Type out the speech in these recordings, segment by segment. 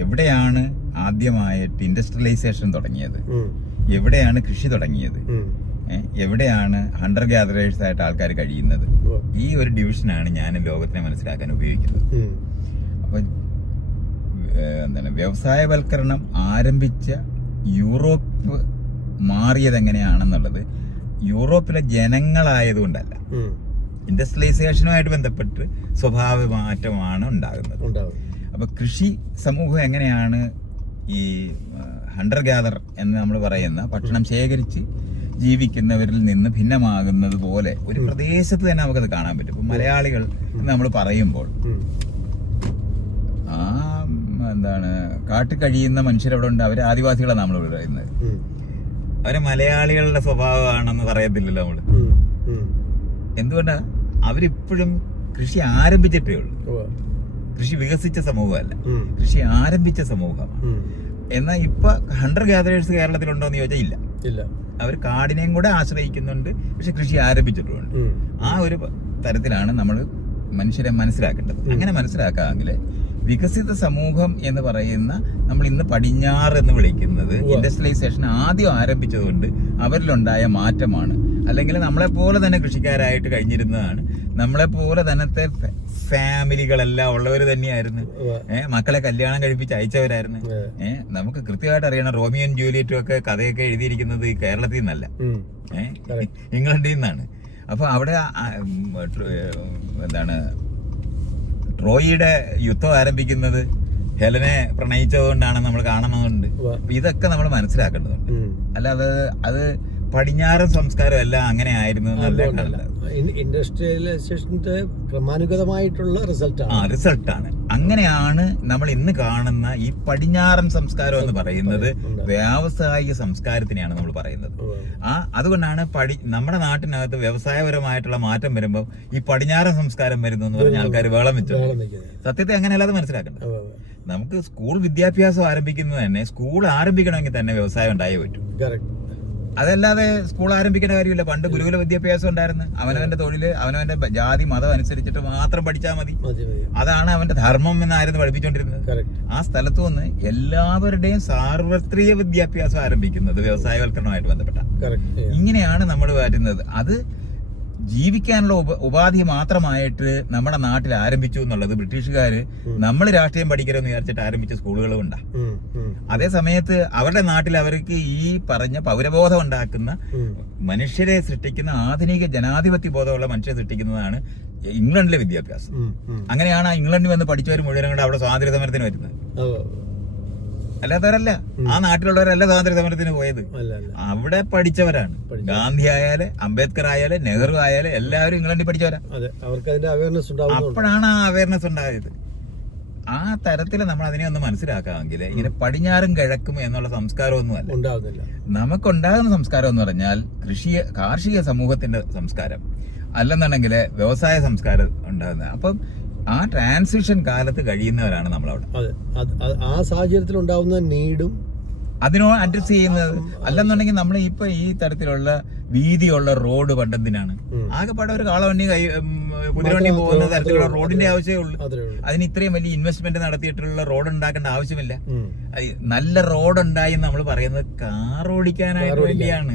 എവിടെയാണ് ആദ്യമായിട്ട് ഇൻഡസ്ട്രിയലൈസേഷൻ തുടങ്ങിയത്? എവിടെയാണ് കൃഷി തുടങ്ങിയത്? എവിടെയാണ് ഹണ്ടർ ഗ്യാദറേഴ്സ് ആയിട്ട് ആൾക്കാർ കഴിയുന്നത്? ഈ ഒരു ഡിവിഷനാണ് ഞാൻ ലോകത്തിനെ മനസ്സിലാക്കാൻ ഉപയോഗിക്കുന്നത്. അപ്പൊ എന്താണ് വ്യവസായവൽക്കരണം ആരംഭിച്ച യൂറോപ്പ് മാറിയത് എങ്ങനെയാണെന്നുള്ളത് യൂറോപ്പിലെ ജനങ്ങളായതുകൊണ്ടല്ല. ഇൻഡസ്ട്രിയലൈസേഷനുമായിട്ട് ബന്ധപ്പെട്ട് സ്വഭാവ മാറ്റമാണ് ഉണ്ടാകുന്നത്. ഉണ്ടാവും അപ്പൊ കൃഷി സമൂഹം എങ്ങനെയാണ് ഈ ഹണ്ടർ ഗ്യാദർ എന്ന് നമ്മൾ പറയുന്ന ഭക്ഷണം ശേഖരിച്ച് ജീവിക്കുന്നവരിൽ നിന്ന് ഭിന്നമാകുന്നത് പോലെ ഒരു പ്രദേശത്ത് തന്നെ നമുക്കത് കാണാൻ പറ്റും. ഇപ്പൊ മലയാളികൾ എന്ന് നമ്മൾ പറയുമ്പോൾ ആ എന്താണ് കാട്ടിൽ കഴിയുന്ന മനുഷ്യരവിടെ ഉണ്ട്. അവർ ആദിവാസികളാണ് നമ്മൾ പറയുന്നത് അവർ അവരെ മലയാളികളുടെ സ്വഭാവമാണെന്ന് പറയത്തില്ലല്ലോ നമ്മൾ. എന്തുകൊണ്ടാ? അവരിപ്പോഴും കൃഷി ആരംഭിച്ചിട്ടേ ഉള്ളൂ. കൃഷി വികസിച്ച സമൂഹമല്ല. കൃഷി ആരംഭിച്ച സമൂഹമാണ്. എന്നാൽ ഇപ്പൊ ഹണ്ടർ ഗ്യാദറേഴ്സ് കേരളത്തിലുണ്ടോ എന്ന് ചോദിച്ചാൽ ഇല്ല. ഇല്ല. അവർ കാടിനെയും കൂടെ ആശ്രയിക്കുന്നുണ്ട് പക്ഷെ കൃഷി ആരംഭിച്ചിട്ടുണ്ട് ആ ഒരു തരത്തിലാണ് നമ്മൾ മനുഷ്യരെ മനസ്സിലാക്കേണ്ടത്. അങ്ങനെ മനസ്സിലാക്കാമെങ്കിൽ വികസിത സമൂഹം എന്ന് പറയുന്ന നമ്മൾ ഇന്ന് പടിഞ്ഞാറ് എന്ന് വിളിക്കുന്നത്. ഇൻഡസ്ട്രിയലൈസേഷൻ ആദ്യം ആരംഭിച്ചതുകൊണ്ട് അവരിലുണ്ടായ മാറ്റമാണ്. അല്ലെങ്കിൽ നമ്മളെപ്പോലെ തന്നെ കൃഷിക്കാരായിട്ട് കഴിഞ്ഞിരുന്നതാണ്. നമ്മളെ പോലെ തന്നത്തെ ഫാമിലികളെല്ലാം ഉള്ളവർ തന്നെയായിരുന്നു. ഏഹ് മക്കളെ കല്യാണം കഴിപ്പിച്ച് അയച്ചവരായിരുന്നു. ഏഹ് നമുക്ക് കൃത്യമായിട്ട് അറിയണം റോമിയൻ ജൂലിയറ്റും ഒക്കെ കഥയൊക്കെ എഴുതിയിരിക്കുന്നത് കേരളത്തിൽ നിന്നല്ല. ഏഹ് ഇംഗ്ലണ്ടിൽ നിന്നാണ്. അപ്പൊ അവിടെ എന്താണ് ട്രോയിയുടെ യുദ്ധം ആരംഭിക്കുന്നത് ഹെലനെ പ്രണയിച്ചതുകൊണ്ടാണ് നമ്മൾ കാണുന്നതുകൊണ്ട്. ഇതൊക്കെ നമ്മൾ മനസ്സിലാക്കേണ്ടതുണ്ട്. അല്ലാതെ അത് പടിഞ്ഞാറൻ സംസ്കാരം എല്ലാം അങ്ങനെ ആയിരുന്നു ഇൻഡസ്ട്രിയലൈസേഷന്റെ ക്രമാനുഗതമായിട്ടുള്ള റിസൾട്ട് ആ റിസൾട്ടാണ്. അങ്ങനെയാണ് നമ്മൾ ഇന്ന് കാണുന്ന ഈ പടിഞ്ഞാറൻ സംസ്കാരം എന്ന് പറയുന്നത് വ്യാവസായിക സംസ്കാരത്തിനെയാണ് നമ്മൾ പറയുന്നത്. ആ അതുകൊണ്ടാണ് പടി നമ്മുടെ നാട്ടിനകത്ത് വ്യവസായപരമായിട്ടുള്ള മാറ്റം വരുമ്പോൾ ഈ പടിഞ്ഞാറൻ സംസ്കാരം വരുന്നു എന്ന് പറഞ്ഞ ആൾക്കാർ വേളം വെച്ചു സത്യത്തെ അങ്ങനെയല്ലാതെ മനസ്സിലാക്കണ്ട. നമുക്ക് സ്കൂൾ വിദ്യാഭ്യാസം ആരംഭിക്കുന്നത് തന്നെ സ്കൂൾ ആരംഭിക്കണമെങ്കിൽ തന്നെ വ്യവസായം ഉണ്ടായേ പറ്റും. അതല്ലാതെ സ്കൂൾ ആരംഭിക്കേണ്ട കാര്യമില്ല. പണ്ട് ഗുരുകുല വിദ്യാഭ്യാസം ഉണ്ടായിരുന്നു. അവനവന്റെ തൊഴിൽ അവനവന്റെ ജാതി മതം അനുസരിച്ചിട്ട് മാത്രം പഠിച്ചാൽ മതി. അതാണ് അവന്റെ ധർമ്മം എന്നായിരുന്നു പഠിപ്പിച്ചുകൊണ്ടിരുന്നത് ആ സ്ഥലത്ത് വന്ന് എല്ലാവരുടെയും സാർവത്രിക വിദ്യാഭ്യാസം ആരംഭിക്കുന്നത് വ്യവസായവൽക്കരണമായിട്ട് ബന്ധപ്പെട്ട. ഇങ്ങനെയാണ് നമ്മൾ വരുന്നത്. അത് ജീവിക്കാനുള്ള ഉപ ഉപാധി മാത്രമായിട്ട് നമ്മുടെ നാട്ടിൽ ആരംഭിച്ചു എന്നുള്ളത് ബ്രിട്ടീഷുകാർ നമ്മൾ രാഷ്ട്രീയം പഠിക്കരുതെന്ന് വിചാരിച്ചിട്ട് ആരംഭിച്ച സ്കൂളുകളും ഉണ്ടാ. അതേ സമയത്ത് അവരുടെ നാട്ടിൽ അവർക്ക് ഈ പറഞ്ഞ പൗരബോധം ഉണ്ടാക്കുന്ന മനുഷ്യരെ സൃഷ്ടിക്കുന്ന ആധുനിക ജനാധിപത്യ ബോധമുള്ള മനുഷ്യരെ സൃഷ്ടിക്കുന്നതാണ് ഇംഗ്ലണ്ടിലെ വിദ്യാഭ്യാസം. അങ്ങനെയാണ് ആ ഇംഗ്ലണ്ടിൽ വന്ന് പഠിച്ചവർ മുഴുവനും കൂടെ അവിടെ സ്വാതന്ത്ര്യ സമരത്തിന് വരുന്നത് അല്ലാത്തവരല്ല. ആ നാട്ടിലുള്ളവരല്ല സ്വാതന്ത്ര്യ സമരത്തിന് പോയത് അവിടെ പഠിച്ചവരാണ്. ഗാന്ധി ആയാൽ അംബേദ്കർ ആയാൽ നെഹ്റു ആയാൽ എല്ലാവരും ഇംഗ്ലണ്ടിൽ പഠിച്ചവരാ. അവർക്ക് അതിന്റെ അവയർനെസ് ഉണ്ടാവുന്നുണ്ട് അപ്പോഴാണ് ആ അവയർനെസ് ഉണ്ടായത്. ആ തരത്തിൽ നമ്മൾ അതിനെ ഒന്ന് മനസ്സിലാക്കാമെങ്കിൽ ഇങ്ങനെ പടിഞ്ഞാറും കിഴക്കും എന്നുള്ള സംസ്കാരമൊന്നുമല്ല അല്ല. നമുക്കുണ്ടാകുന്ന സംസ്കാരം എന്ന് പറഞ്ഞാൽ കൃഷി കാർഷിക സമൂഹത്തിന്റെ സംസ്കാരം. അല്ലെന്നുണ്ടെങ്കിൽ വ്യവസായ സംസ്കാരം ഉണ്ടാകുന്നത്. അപ്പം ആ ട്രാൻസിഷൻ കാലത്ത് കഴിയുന്നവരാണ് നമ്മളവിടെ. അതെ. ആ സാഹചര്യത്തിൽ ഉണ്ടാവുന്ന നീഡും അതിനോട് അഡ്രസ് ചെയ്യുന്നത്? അല്ലെന്നുണ്ടെങ്കിൽ നമ്മൾ ഇപ്പൊ ഈ തരത്തിലുള്ള വീതിയുള്ള റോഡ് പണ്ടെന്തിനാണ്? ഉം. ആകെപ്പാടെ ഒരു കാളവണ്ടി കൈ കുതിരവണ്ടി പോകുന്ന തരത്തിലുള്ള റോഡിന്റെ ആവശ്യമേ ഉള്ളൂ. അതിന് ഇത്രയും വലിയ ഇൻവെസ്റ്റ്മെന്റ് നടത്തിയിട്ടുള്ള റോഡ് ഉണ്ടാക്കേണ്ട ആവശ്യമില്ല. നല്ല റോഡ് ഉണ്ടായി നമ്മൾ പറയുന്നത് കാർ ഓടിക്കാനായിട്ട് വേണ്ടിയാണ്.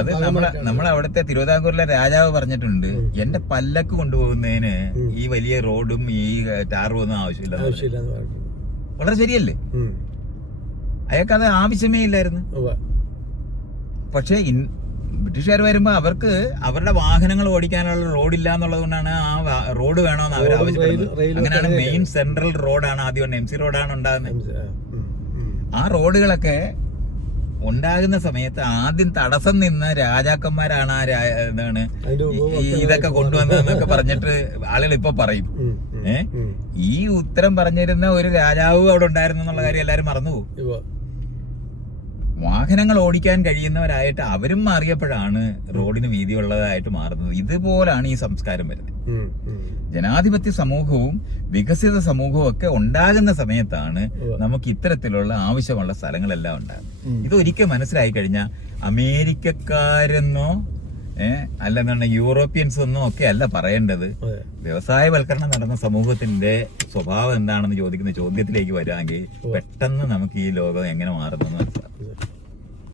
അത് നമ്മളെ നമ്മളെ അവിടുത്തെ തിരുവിതാംകൂറിലെ രാജാവ് പറഞ്ഞിട്ടുണ്ട്. എന്റെ പല്ലക്ക് കൊണ്ടുപോകുന്നതിന് ഈ വലിയ റോഡും ഈ ടാറും ഒന്നും ആവശ്യമില്ല വളരെ ശരിയല്ലേ. അയാൾക്ക് അത് ആവശ്യമേ ഇല്ലായിരുന്നു. പക്ഷെ ഇൻ- ബ്രിട്ടീഷുകാർ വരുമ്പോ അവർക്ക് അവരുടെ വാഹനങ്ങൾ ഓടിക്കാനുള്ള റോഡില്ല എന്നുള്ളത് കൊണ്ടാണ് ആ റോഡ് വേണമെന്ന് അവർ ആവശ്യപ്പെടുന്നത്. അങ്ങനെയാണ് മെയിൻ സെൻട്രൽ റോഡാണ് ആദ്യം എം സി റോഡാണ് ഉണ്ടാകുന്നത്. ആ, റോഡുകളൊക്കെ ഉണ്ടാകുന്ന സമയത്ത് ആദ്യം തടസ്സം നിന്ന രാജാക്കന്മാരാണ് ആ എന്താണ് ഇതൊക്കെ കൊണ്ടുവന്നതെന്നൊക്കെ പറഞ്ഞിട്ട് ആളുകൾ ഇപ്പൊ പറയും. ഉം. ഉം. ഏ? ഉം. ഈ ഉത്തരം പറഞ്ഞിരുന്ന ഒരു രാജാവ് അവിടെ ഉണ്ടായിരുന്നു എന്നുള്ള കാര്യം എല്ലാരും മറന്നുപോകും. വാഹനങ്ങൾ ഓടിക്കാൻ കഴിയുന്നവരായിട്ട് അവരും മാറിയപ്പോഴാണ് റോഡിന് വീതിയുള്ളതായിട്ട് മാറുന്നത്. ഇതുപോലാണ് ഈ സംസ്കാരം വരുന്നത്. ജനാധിപത്യ സമൂഹവും വികസിത സമൂഹവും ഒക്കെ ഉണ്ടാകുന്ന സമയത്താണ്. നമുക്ക് ഇത്തരത്തിലുള്ള ആവശ്യമുള്ള സ്ഥലങ്ങളെല്ലാം ഉണ്ടാകുന്നത്. ഇതൊരിക്കൽ മനസ്സിലായി കഴിഞ്ഞാൽ അമേരിക്കക്കാരെന്നോ ഏഹ് അല്ലെന്നുണ്ടെങ്കിൽ യൂറോപ്യൻസ് ഒന്നും ഒക്കെ അല്ല പറയേണ്ടത്. വ്യവസായവൽക്കരണം നടന്ന സമൂഹത്തിന്റെ സ്വഭാവം എന്താണെന്ന് ചോദിക്കുന്ന ചോദ്യത്തിലേക്ക് വരാമെങ്കിൽ പെട്ടെന്ന് നമുക്ക് ഈ ലോകം എങ്ങനെ മാറുന്നു